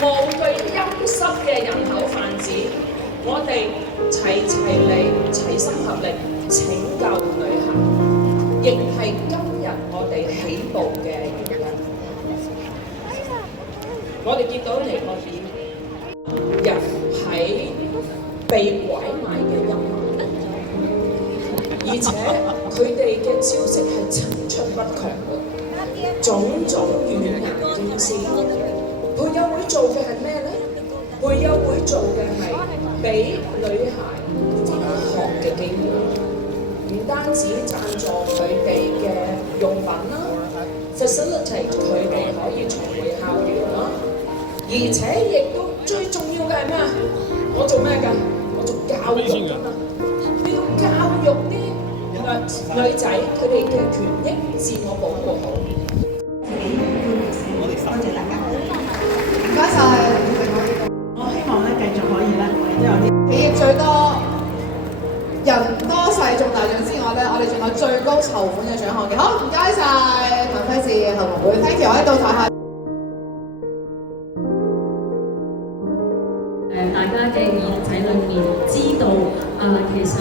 無懼陰濕嘅人口販子，我哋齊嚟，齊心合力拯救女孩，亦係今日我哋起步嘅原因。我哋見到尼泊爾人喺被拐賣嘅陰霾，而且佢哋嘅招式係層出不窮嘅，種種軟硬兼施。培幼會做嘅係咩呢？培幼會做嘅係俾女孩返學嘅機會，唔單止贊助佢哋嘅用品啦 ，facilitate 佢哋可以重回校園啦，而且亦都最重要嘅係咩啊？我做咩㗎？我做教育㗎嘛，要教育啲女仔佢哋嘅權益，自我保護好。多謝大家。唔該晒，我希望咧繼續可以咧，我哋都有啲企業最多人多勢中大獎之外咧，我哋仲有最高籌款嘅獎項嘅。好，唔該晒，譚輝智後援會 ，thank you，我喺度台下。大家嘅耳仔裏面知道其實